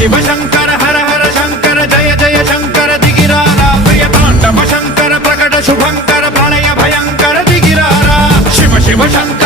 शिव शंकर हर हर शंकर जय जय शंकर दिगिरारा प्रिय तांडव शंकर प्रकट शुभंकर प्रलय भयंकर दिगिरारा शिव शिव शंकर